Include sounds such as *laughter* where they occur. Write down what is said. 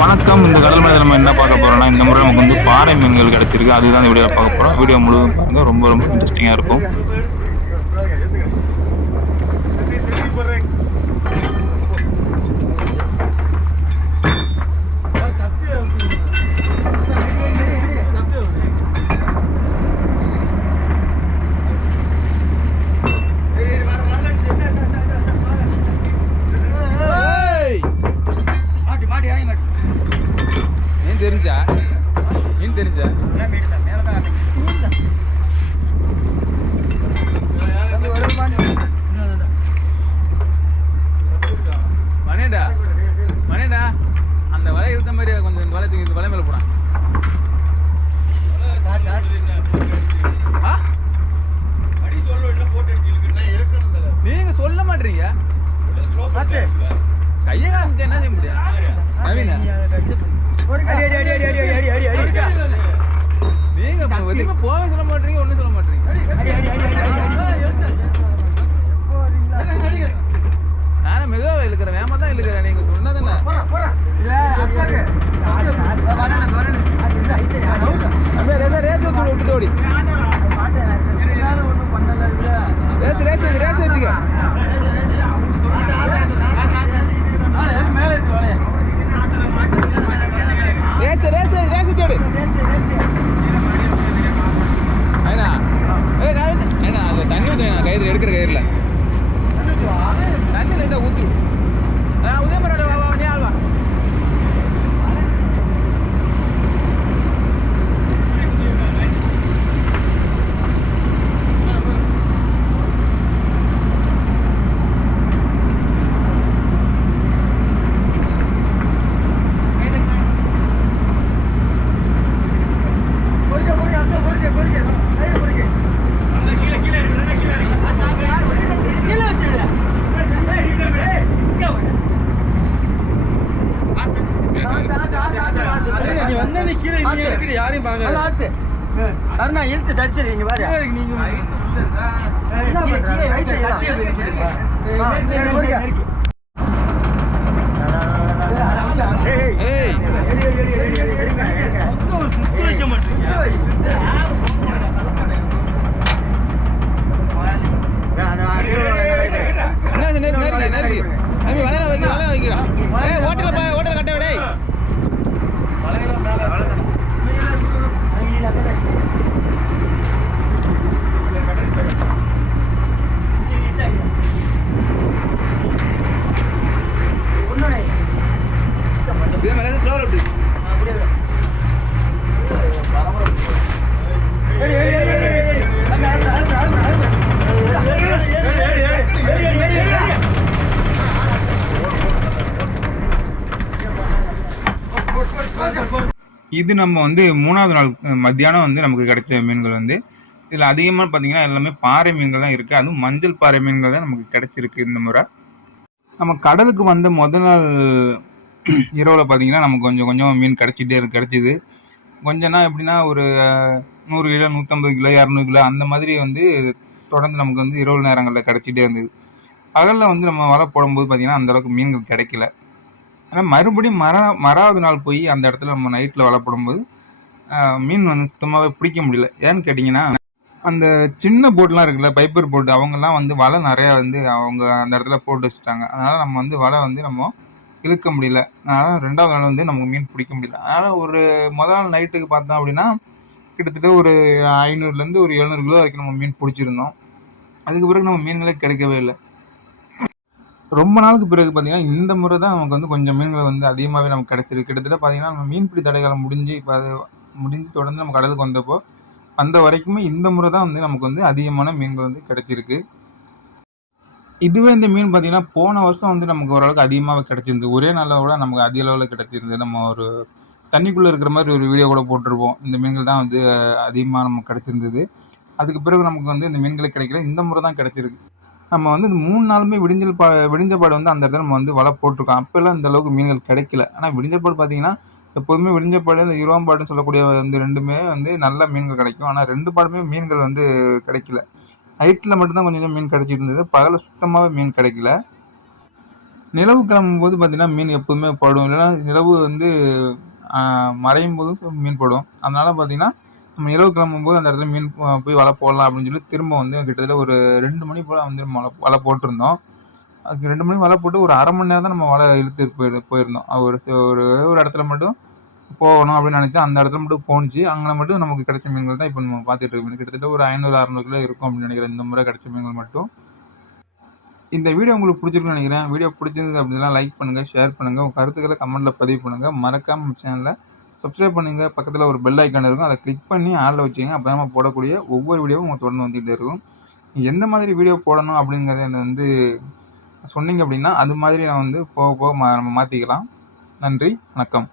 வணக்கம். இந்த கடல் மனிதன் நம்ம என்ன பார்க்க போறோம்னா இந்த முறை நமக்கு வந்து பாறை மீன்கள் கிடைச்சிருக்கு. அதுதான் இந்த வீடியோ பார்க்க போறோம். வீடியோ முழுவதும் பாருங்க. ரொம்ப ரொம்ப இன்ட்ரெஸ்டிங்காக இருக்கும். மீன் தெரிஞ்சா? என்ன மீன் மேலே மணேடா மணேடா அந்த வலை இருந்த மாதிரி கொஞ்சம் இந்த வலை தூக்கி இந்த வலை மேல போடான் ஆ? நீங்க போக சொல்ல மாட்டீங்க ஒன்றும் சொல்ல மாட்டீங்க. நானே மெதுவாக இழுக்கிறேன் வேமா தான் இழுக்கிறேன் நீங்கள் சொன்னதில்லை யாரையும் பார்க்க நல்லா ஆத்து அருணா இழுத்து சரிச்சிரு இங்க பாரு என்ன பண்றாங்க ரைட் எல்லாம் ஏய் ஏய் ஏய் ஏய் ஏய் இது நம்ம வந்து மூணாவது நாள் மத்தியானம் வந்து நமக்கு கிடைச்ச மீன்கள் வந்து. இதில் அதிகமாக பார்த்தீங்கன்னா எல்லாமே பாறை மீன்கள் தான் இருக்குது அதுவும் மஞ்சள் பாறை மீன்கள் தான் நமக்கு கிடைச்சிருக்கு இந்த முறை. நம்ம கடலுக்கு வந்த முத நாள் *clears throat* இரவில் பார்த்தீங்கன்னா நமக்கு கொஞ்சம் கொஞ்சம் மீன் கிடச்சிட்டே இருக்கு கிடச்சிது. கொஞ்சம்னா எப்படின்னா ஒரு நூறு கிலோ நூற்றம்பது கிலோ இரநூறு கிலோ அந்த மாதிரி வந்து தொடர்ந்து நமக்கு வந்து இரவு நேரங்களில் கிடச்சிட்டே இருந்தது. பகலில் வந்து நம்ம வலை போடும்போது பார்த்திங்கன்னா அந்தளவுக்கு மீன்கள் கிடைக்கல. ஆனால் மறுபடியும் மர மறாவது நாள் போய் அந்த இடத்துல நம்ம நைட்டில் வலை போடும்போது மீன் வந்து சுத்தமாகவே பிடிக்க முடியல. ஏன்னு கேட்டிங்கன்னா அந்த சின்ன போட்லாம் இருக்குல்ல பைப்பர் போட்டு அவங்கெல்லாம் வந்து வலை நிறையா வந்து அவங்க அந்த இடத்துல போட்டு வச்சுட்டாங்க. அதனால் நம்ம வந்து வலை வந்து நம்ம இழுக்க முடியல. அதனால் ரெண்டாவது நாள் வந்து நமக்கு மீன் பிடிக்க முடியல. அதனால் ஒரு முதல் நாள் நைட்டுக்கு பார்த்தோம் அப்படின்னா கிட்டத்தட்ட ஒரு ஐநூறுலேருந்து ஒரு எழுநூறு கிலோ வரைக்கும் நம்ம மீன் பிடிச்சிருந்தோம். அதுக்கு பிறகு நம்ம மீன்களே கிடைக்கவே இல்லை. ரொம்ப நாளுக்கு பிறகு பார்த்தீங்கன்னா இந்த முறை தான் நமக்கு வந்து கொஞ்சம் மீன்கள் வந்து அதிகமாகவே நமக்கு கிடச்சிருக்கு. கிட்டத்தட்ட பார்த்தீங்கன்னா நம்ம மீன்பிடி தடைகளை முடிஞ்சு இப்போ அது முடிஞ்சு தொடர்ந்து நம்ம கடலுக்கு வந்தப்போ அந்த வரைக்குமே இந்த முறை தான் வந்து நமக்கு வந்து அதிகமான மீன்கள் வந்து கிடச்சிருக்கு. இதுவே இந்த மீன் பார்த்தீங்கன்னா போன வருஷம் வந்து நமக்கு ஓரளவுக்கு அதிகமாக கிடச்சிருந்து ஒரே நாளில் கூட நமக்கு அதிக அளவில் கிடச்சிருந்து நம்ம ஒரு தண்ணிக்குள்ளே இருக்கிற மாதிரி ஒரு வீடியோ கூட போட்டிருப்போம். இந்த மீன்கள் தான் வந்து அதிகமாக நமக்கு கிடச்சிருந்தது. அதுக்கு பிறகு நமக்கு வந்து இந்த மீன்கள் கிடைக்கல. இந்த முறை தான் கிடச்சிருக்கு. நம்ம வந்து இந்த மூணு நாளுமே விடிஞ்சல் பா விடிஞ்சப்பாடு வந்து அந்த இடத்துல நம்ம வந்து வலை போட்டிருக்கோம். அப்போல்லாம் இந்த அளவுக்கு மீன்கள் கிடைக்கல. ஆனால் விடிஞ்சப்பாடு பார்த்தீங்கன்னா எப்போதுமே விடிஞ்சப்பாடு இந்த இருவாம்பாடுன்னு சொல்லக்கூடிய வந்து ரெண்டுமே வந்து நல்ல மீன்கள் கிடைக்கும். ஆனால் ரெண்டு பாடுமே மீன்கள் வந்து கிடைக்கல. நைட்டில் மட்டும்தான் கொஞ்சம் கொஞ்சம் மீன் கிடைச்சிட்டு இருந்தது. பகலில் சுத்தமாகவே மீன் கிடைக்கல. நிலவு கிளம்பும்போது பார்த்தீங்கன்னா மீன் எப்போதுமே படும். இல்லைன்னா நிலவு வந்து மறையும் போதும் மீன் படும். அதனால் பார்த்தீங்கன்னா நம்ம இரவு கிளம்பும்போது அந்த இடத்துல மீன் போய் வலை போடலாம் அப்படின்னு சொல்லி திரும்ப வந்து கிட்டத்தட்ட ஒரு ரெண்டு மணி போல் வந்து நம்ம வலை வலை போட்டிருந்தோம். அதுக்கு ரெண்டு மணி வலை போட்டு ஒரு அரை மணி நேரம் தான் நம்ம வலை இழுத்து போயிரு போயிருந்தோம். ஒரு ஒரு ஒரு இடத்துல மட்டும் போகணும் அப்படின்னு நினச்சா அந்த இடத்துல மட்டும் போணுச்சு. அங்கே மட்டும் நமக்கு கிடைச்ச மீன்கள் தான் இப்போ நம்ம பார்த்துட்டு இருக்கோம். கிட்டத்தட்ட ஒரு ஐநூறு அறநூறு கிலோ இருக்கும் அப்படின்னு நினைக்கிறேன் இந்த முறை கிடைச்ச மீன்கள் மட்டும். இந்த வீடியோ உங்களுக்கு பிடிச்சிருக்குன்னு நினைக்கிறேன். வீடியோ பிடிச்சிருந்தது அப்படின்னா லைக் பண்ணுங்கள் ஷேர் பண்ணுங்கள் உங்கள் கருத்துக்களை கமெண்ட்டில் பதிவு பண்ணுங்கள் மறக்காம சேனலில் சப்ஸ்கிரைப் பண்ணுங்கள் பக்கத்தில் ஒரு பெல் ஐக்கான் இருக்கும். அதை கிளிக் பண்ணி ஆளில் வச்சுங்க அப்போ நம்ம போடக்கூடிய ஒவ்வொரு வீடியோவும் உங்களுக்கு தொடர்ந்து வந்துகிட்டே இருக்கும். எந்த மாதிரி வீடியோ போடணும் அப்படிங்கிறத என்ன வந்து சொன்னீங்க அப்படின்னா அது மாதிரி நான் வந்து போக போக மா நம்ம மாற்றிக்கலாம் நன்றி. வணக்கம்.